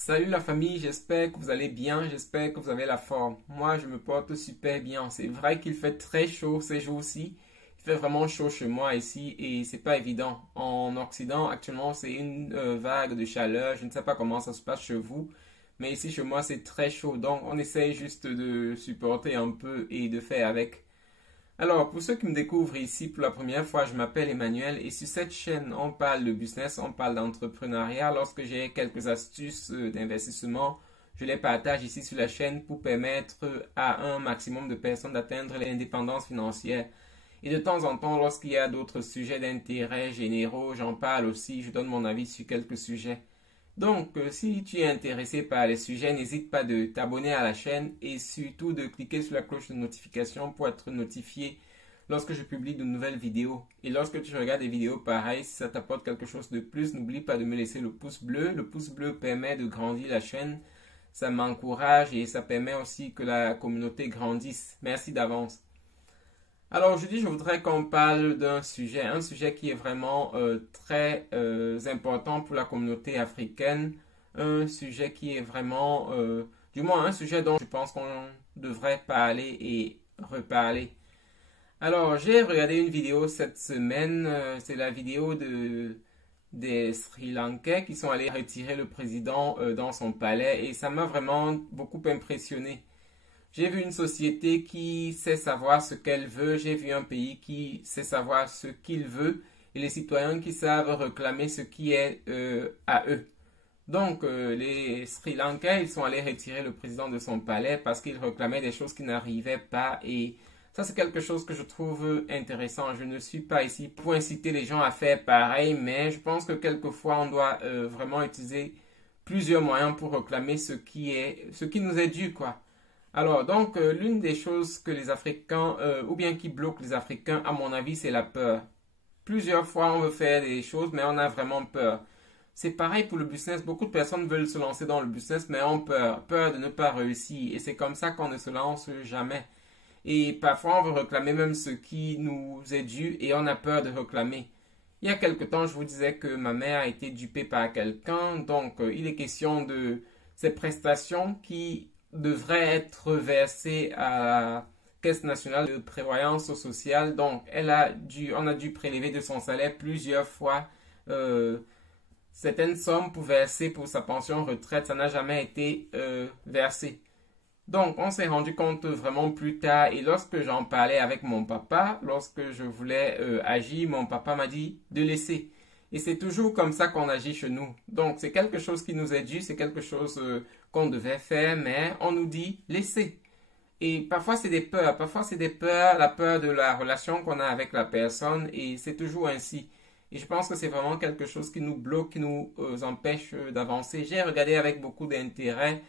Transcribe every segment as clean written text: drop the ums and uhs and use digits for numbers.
Salut la famille, j'espère que vous allez bien, j'espère que vous avez la forme. Moi, je me porte super bien. C'est vrai qu'il fait très chaud ces jours-ci. Il fait vraiment chaud chez moi ici et c'est pas évident. En Occident, actuellement, c'est une vague de chaleur. Je ne sais pas comment ça se passe chez vous, mais ici chez moi, c'est très chaud. Donc, on essaye juste de supporter un peu et de faire avec. Alors, pour ceux qui me découvrent ici pour la première fois, je m'appelle Emmanuel et sur cette chaîne, on parle de business, on parle d'entrepreneuriat. Lorsque j'ai quelques astuces d'investissement, je les partage ici sur la chaîne pour permettre à un maximum de personnes d'atteindre l'indépendance financière. Et de temps en temps, lorsqu'il y a d'autres sujets d'intérêt généraux, j'en parle aussi, je donne mon avis sur quelques sujets. Donc, si tu es intéressé par les sujets, n'hésite pas de t'abonner à la chaîne et surtout de cliquer sur la cloche de notification pour être notifié lorsque je publie de nouvelles vidéos. Et lorsque tu regardes des vidéos pareilles, si ça t'apporte quelque chose de plus, n'oublie pas de me laisser le pouce bleu. Le pouce bleu permet de grandir la chaîne, ça m'encourage et ça permet aussi que la communauté grandisse. Merci d'avance. Alors aujourd'hui, je voudrais qu'on parle d'un sujet, un sujet qui est vraiment très important pour la communauté africaine, un sujet qui est vraiment, du moins un sujet dont je pense qu'on devrait parler et reparler. Alors, j'ai regardé une vidéo cette semaine, c'est la vidéo des Sri Lankais qui sont allés retirer le président dans son palais et ça m'a vraiment beaucoup impressionné. J'ai vu une société qui sait savoir ce qu'elle veut, j'ai vu un pays qui sait savoir ce qu'il veut et les citoyens qui savent réclamer ce qui est à eux. Donc, les Sri Lankais, ils sont allés retirer le président de son palais parce qu'il réclamait des choses qui n'arrivaient pas et ça, c'est quelque chose que je trouve intéressant. Je ne suis pas ici pour inciter les gens à faire pareil, mais je pense que quelquefois, on doit vraiment utiliser plusieurs moyens pour réclamer ce qui nous est dû, quoi. Alors, donc, l'une des choses que les Africains, ou bien qui bloquent les Africains, à mon avis, c'est la peur. Plusieurs fois, on veut faire des choses, mais on a vraiment peur. C'est pareil pour le business. Beaucoup de personnes veulent se lancer dans le business, mais ont peur. Peur de ne pas réussir. Et c'est comme ça qu'on ne se lance jamais. Et parfois, on veut réclamer même ce qui nous est dû et on a peur de réclamer. Il y a quelque temps, je vous disais que ma mère a été dupée par quelqu'un. Donc, il est question de ces prestations qui devraient être versées à la Caisse nationale de prévoyance sociale. Donc, on a dû prélever de son salaire plusieurs fois certaines sommes pour verser pour sa pension retraite. Ça n'a jamais été versé. Donc, on s'est rendu compte vraiment plus tard et lorsque j'en parlais avec mon papa, lorsque je voulais agir, mon papa m'a dit de laisser. Et c'est toujours comme ça qu'on agit chez nous. Donc, c'est quelque chose qui nous est dû, c'est quelque chose qu'on devait faire, mais on nous dit laisser. Et parfois, c'est des peurs. Parfois, c'est des peurs, la peur de la relation qu'on a avec la personne et c'est toujours ainsi. Et je pense que c'est vraiment quelque chose qui nous bloque, qui nous empêche d'avancer. J'ai regardé avec beaucoup d'intérêt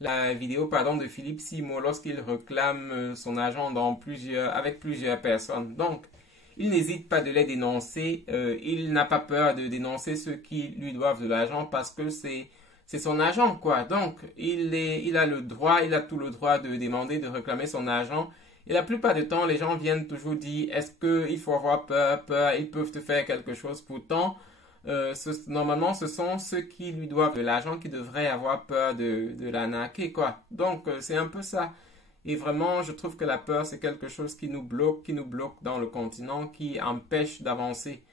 la vidéo de Philippe Simo lorsqu'il réclame son argent avec plusieurs personnes. Donc, il n'hésite pas de les dénoncer. Il n'a pas peur de dénoncer ceux qui lui doivent de l'argent parce que c'est son argent, quoi. Donc, il a le droit, il a tout le droit de demander, de réclamer son argent. Et la plupart du temps, les gens viennent toujours dire, est-ce qu'il faut avoir peur, ils peuvent te faire quelque chose. Pourtant, normalement, ce sont ceux qui lui doivent de l'argent qui devraient avoir peur de l'arnaquer, quoi. Donc, c'est un peu ça. Et vraiment, je trouve que la peur, c'est quelque chose qui nous bloque dans le continent, qui empêche d'avancer.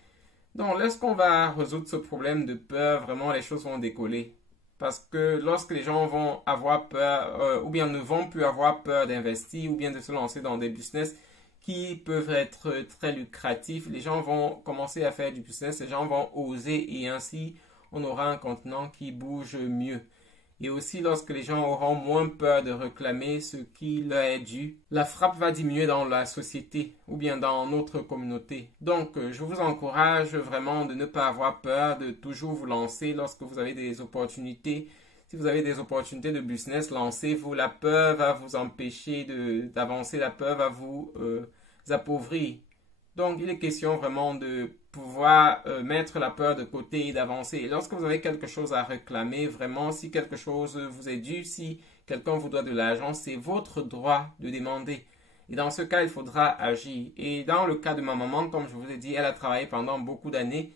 Donc, lorsqu'on va résoudre ce problème de peur, vraiment, les choses vont décoller. Parce que lorsque les gens vont avoir peur, ou bien ne vont plus avoir peur d'investir, ou bien de se lancer dans des business qui peuvent être très lucratifs, les gens vont commencer à faire du business, les gens vont oser et ainsi on aura un continent qui bouge mieux. Et aussi lorsque les gens auront moins peur de réclamer ce qui leur est dû, la frappe va diminuer dans la société ou bien dans notre communauté. Donc je vous encourage vraiment de ne pas avoir peur, de toujours vous lancer lorsque vous avez des opportunités. Si vous avez des opportunités de business, lancez-vous. La peur va vous empêcher d'avancer, la peur va vous appauvrir. Donc, il est question vraiment de pouvoir mettre la peur de côté et d'avancer. Et lorsque vous avez quelque chose à réclamer, vraiment, si quelque chose vous est dû, si quelqu'un vous doit de l'argent, c'est votre droit de demander. Et dans ce cas, il faudra agir. Et dans le cas de ma maman, comme je vous ai dit, elle a travaillé pendant beaucoup d'années.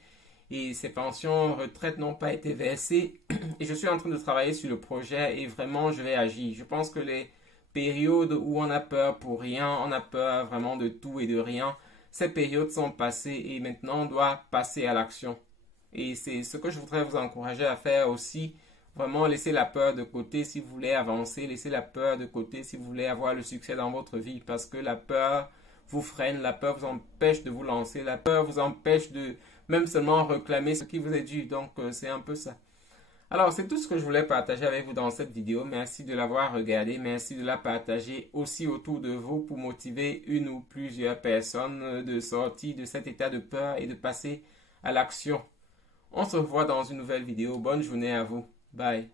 et ces pensions retraite n'ont pas été versées. Et je suis en train de travailler sur le projet et vraiment je vais agir. Je pense que les périodes où on a peur pour rien, on a peur vraiment de tout et de rien, ces périodes sont passées et maintenant on doit passer à l'action. Et c'est ce que je voudrais vous encourager à faire aussi. Vraiment, laissez la peur de côté si vous voulez avancer. Laissez la peur de côté si vous voulez avoir le succès dans votre vie. Parce que la peur vous freine, la peur vous empêche de vous lancer. La peur vous empêche de même seulement réclamer ce qui vous est dû. Donc, c'est un peu ça. Alors, c'est tout ce que je voulais partager avec vous dans cette vidéo. Merci de l'avoir regardé. Merci de la partager aussi autour de vous pour motiver une ou plusieurs personnes de sortir de cet état de peur et de passer à l'action. On se revoit dans une nouvelle vidéo. Bonne journée à vous. Bye.